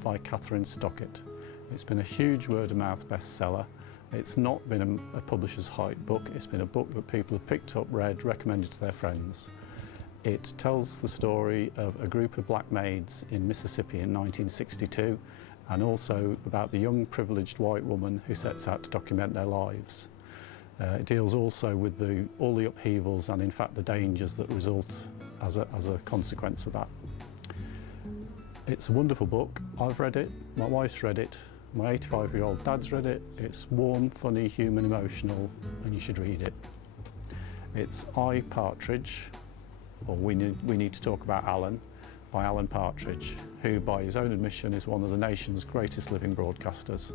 by Catherine Stockett. It's been a huge word-of-mouth bestseller. It's not been a publisher's hype book, it's been a book that people have picked up, read, recommended to their friends. It tells the story of a group of black maids in Mississippi in 1962, and also about the young privileged white woman who sets out to document their lives. It deals also with all the upheavals and in fact the dangers that result as a consequence of that. It's a wonderful book. I've read it, my wife's read it, my 85-year-old dad's read it. It's warm, funny, human, emotional, and you should read it. It's I, Partridge, or we need to talk about Alan, by Alan Partridge, who by his own admission is one of the nation's greatest living broadcasters.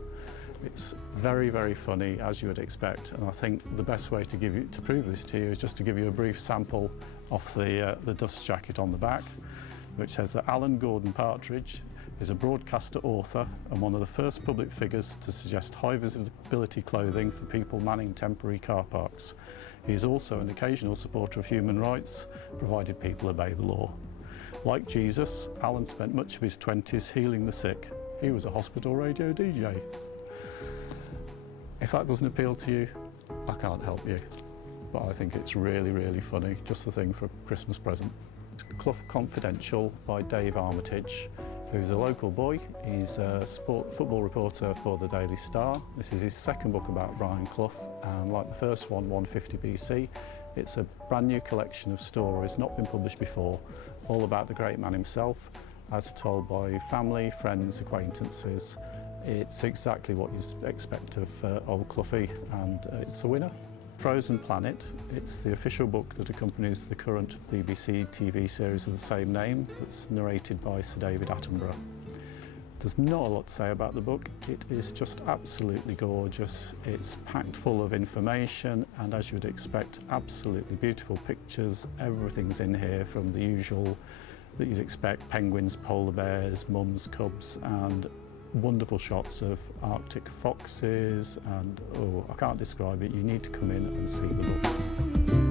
It's very, very funny, as you would expect, and I think the best way to prove this to you is just to give you a brief sample off the dust jacket on the back, which says that Alan Gordon Partridge is a broadcaster, author, and one of the first public figures to suggest high visibility clothing for people manning temporary car parks. He is also an occasional supporter of human rights, provided people obey the law. Like Jesus, Alan spent much of his 20s healing the sick. He was a hospital radio DJ. If that doesn't appeal to you, I can't help you. But I think it's really, really funny, just the thing for a Christmas present. Clough Confidential by Dave Armitage, who's a local boy. He's a football reporter for the Daily Star. This is his second book about Brian Clough, and like the first one, 150 BC, it's a brand new collection of stories not been published before, all about the great man himself, as told by family, friends, acquaintances. It's exactly what you'd expect of old Cloughie, and it's a winner. Frozen Planet, it's the official book that accompanies the current BBC TV series of the same name, that's narrated by Sir David Attenborough. There's not a lot to say about the book. It is just absolutely gorgeous. It's packed full of information, and as you would expect, absolutely beautiful pictures. Everything's in here, from the usual that you'd expect: penguins, polar bears, mums, cubs, and wonderful shots of Arctic foxes, and I can't describe it. You need to come in and see the book.